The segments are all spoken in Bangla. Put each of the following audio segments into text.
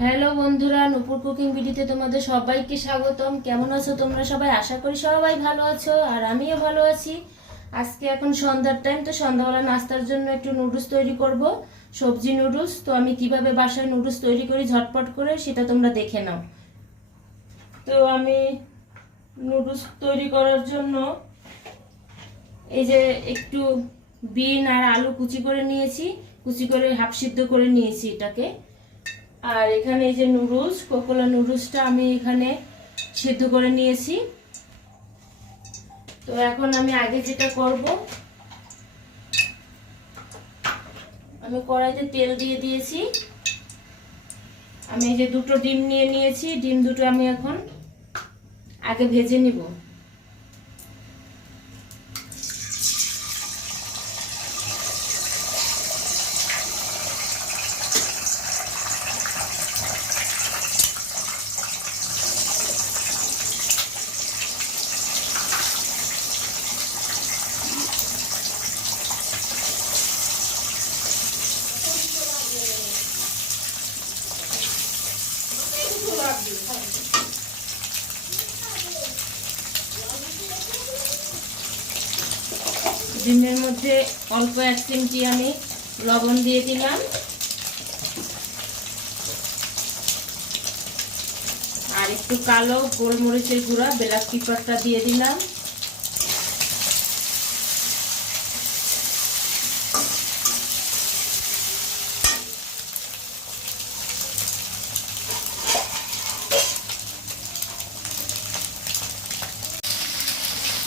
হ্যালো বন্ধুরা, নুপুর কুকিং বিডিতে তোমাদের সবাইকে স্বাগতম। কেমন আছো তোমরা সবাই? আশা করি সবাই ভালো আছো, আর আমিও ভালো আছি। আজকে এখন সন্ধ্যার টাইম, তো সন্ধ্যাবেলা নাস্তার জন্য একটু নুডলস তৈরি করব, সবজি নুডলস। তো আমি কিভাবে বাসায় নুডলস তৈরি করি ঝটপট করে, সেটা তোমরা দেখে নাও। তো আমি নুডলস তৈরি করার জন্য এই যে একটু বিন আর আলু কুচি করে নিয়েছি, কুচি করে হাফ সিদ্ধ করে নিয়েছি এটাকে। আর এখানে এই যে নুডলস, কোকোলা নুডলসটা আমি এখানে সিদ্ধ করে নিয়েছি। তো এখন আমি আগে যেটা করব, আমি কড়াইতে তেল দিয়ে দিয়েছি। আমি এই যে দুটো ডিম নিয়ে নিয়েছি, ডিম দুটো আমি এখন আগে ভেজে নিব। ডিমের মধ্যে অল্প 1 চিমটি আমি লবণ দিয়ে দিলাম, আর একটু কালো গোলমরিচের গুঁড়া ব্ল্যাক পেপারটা দিয়ে দিলাম।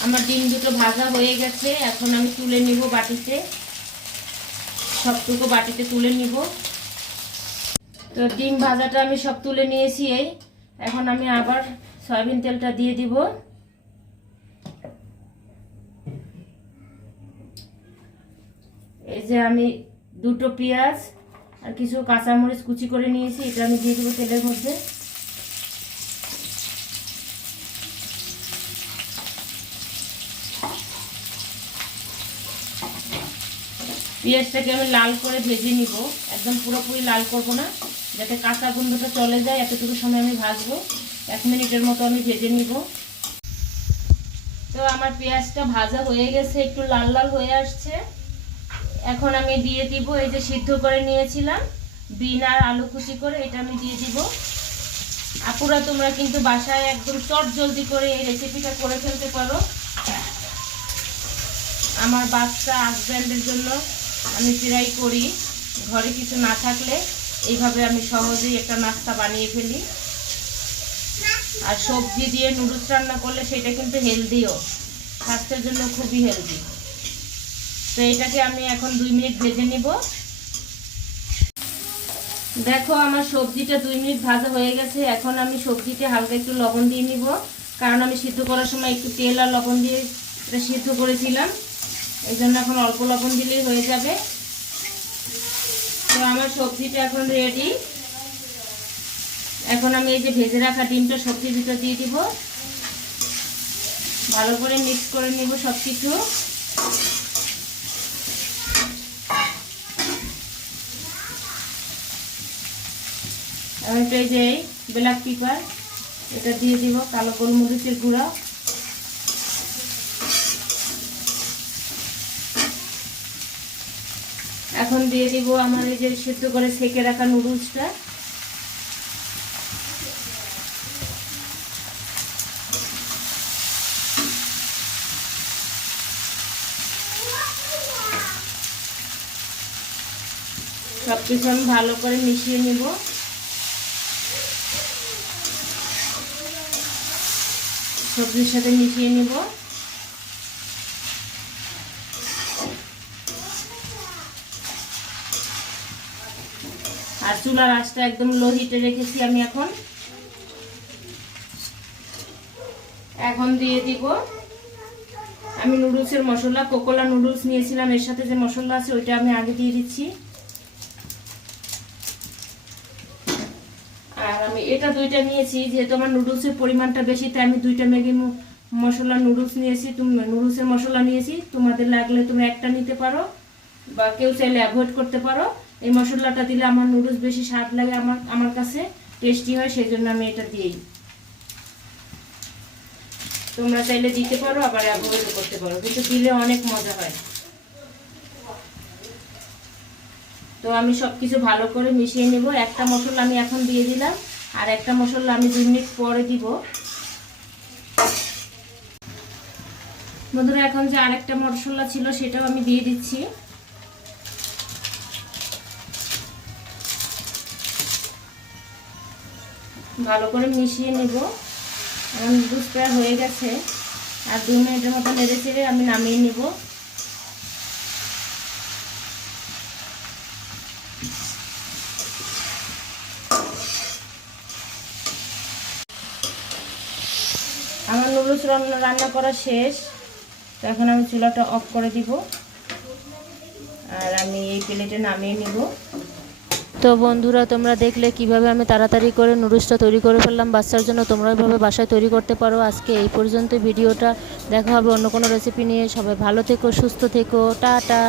আমার ডিম দুটো ভাজা হয়ে গেছে, এখন আমি তুলে নিব বাটিতে, সবটুকু বাটিতে তুলে নিব। তো ডিম ভাজাটা আমি সব তুলে নিয়েছি। এখন আমি আবার সয়াবিন তেলটা দিয়ে দিব। এই যে আমি দুটো পেঁয়াজ আর কিছু কাঁচামরিচ কুচি করে নিয়েছি, এটা আমি দিয়ে দেবো তেলের মধ্যে। পেঁয়াজটাকে আমি লাল করে ভেজে নিব, একদম পুরোপুরি লাল করব না, যাতে কাঁচা গন্ধটা চলে যায়। এতটুকু সময় আমি ভাজবো, 1 মিনিটের মতো আমি ভেজে নিব। তো আমার পেঁয়াজটা ভাজা হয়ে গেছে, একটু লাল লাল হয়ে আসছে। এখন আমি দিয়ে দিব এই যে সিদ্ধ করে নিয়েছিলাম বিন আর আলু কুচি করে, এটা আমি দিয়ে দিব। আপুরা তোমরা কিন্তু বাসায় একদম চট জলদি করে এই রেসিপিটা করে ফেলতে পারো। আমার বাচ্চা হাজব্যান্ডের জন্য আমি ট্রাই করি, ঘরে কিছু না থাকলে এইভাবে আমি সহজেই একটা নাস্তা বানিয়ে ফেলি। আর সবজি দিয়ে নুডলস রান্না করলে সেটা কিন্তু হেলদিও, স্বাস্থ্যের জন্য খুবই হেলদি। তো এটাকে আমি এখন 2 মিনিট ভেজে নিব। দেখো আমার সবজিটা 2 মিনিট ভাজা হয়ে গেছে। এখন আমি সবজিতে হালকা একটু লবণ দিয়ে নিব, কারণ আমি সিদ্ধ করার সময় একটু তেল আর লবণ দিয়ে এটা সিদ্ধ করেছিলাম, এই জন্য এখন অল্প লবণ দিলেই হয়ে যাবে। তো আমার সবজিটা এখন রেডি। এখন আমি এই যে ভেজে রাখা ডিমটা সবজির ভিতর দিয়ে দিব, ভালো করে মিক্স করে নিব সব কিছু। এখন এই যে ব্ল্যাক পেপার এটা দিয়ে দিব, কালো গোলমরিচের গুঁড়া। এখন দিয়ে দিব আমার এই যে সিদ্ধ করে সেকে রাখা নুডলসটা। সবকিছু আমি ভালো করে মিশিয়ে নিব। সবজির সাথে মিশিয়ে নিব। আর চুলার আঁচটা একদম লো হিটে রেখেছি আমি। এখন দিয়ে দিব আমি নুডলসের মশলা, কোকোলা নুডলস নিয়েছিলাম, এর সাথে যে মশলা আছে ওইটা আমি আগে দিয়ে দিচ্ছি। আর আমি এটা 2টা নিয়েছি, যেহেতু আমার নুডলসের পরিমাণটা বেশি, তাই আমি 2টা ম্যাগি মশলা নুডলস নিয়েছি, নুডলসের মশলা নিয়েছি। তোমাদের লাগলে তুমি একটা নিতে পারো, বা কেউ চাইলে অ্যাভয়েড করতে পারো। এই মশলাটা দিলে আমার নুডলস বেশি স্বাদ লাগে, আমার কাছে টেস্টি হয়, সেই জন্য আমি এটা দিই। তোমরা চাইলে দিতে পারো, আবার অ্যাভয়েড করতে পারো, কিন্তু দিলে অনেক মজা হয়। তো আমি সবকিছু ভালো করে মিশিয়ে নেব। একটা মশলা আমি এখন দিয়ে দিলাম, আর একটা মশলা আমি 2 মিনিট পরে দিব। বন্ধুরা, এখন যে আরেকটা মশলা ছিল সেটাও আমি দিয়ে দিচ্ছি। ভালো করে মিশিয়ে নেব। আমার নুডলস প্রায় হয়ে গেছে, আর 2 মিনিটের মতো নেড়ে চেড়ে আমি নামিয়ে নেব। আমার নুডলস রান্না করা শেষ। তো এখন আমি চুলাটা অফ করে দিব, আর আমি এই প্লেটে নামিয়ে নিব। তো বন্ধুরা, তোমরা দেখলে কিভাবে আমি তাড়াতাড়ি করে নুডলসটা তৈরি করে ফেললাম বাচ্চার জন্য। তোমরা এভাবে বাসায় তৈরি করতে পারো। আজকে এই পর্যন্ত ভিডিওটা। দেখা হবে অন্য কোনো রেসিপি নিয়ে। সবাই ভালো থেকো, সুস্থ থেকো, টাটা।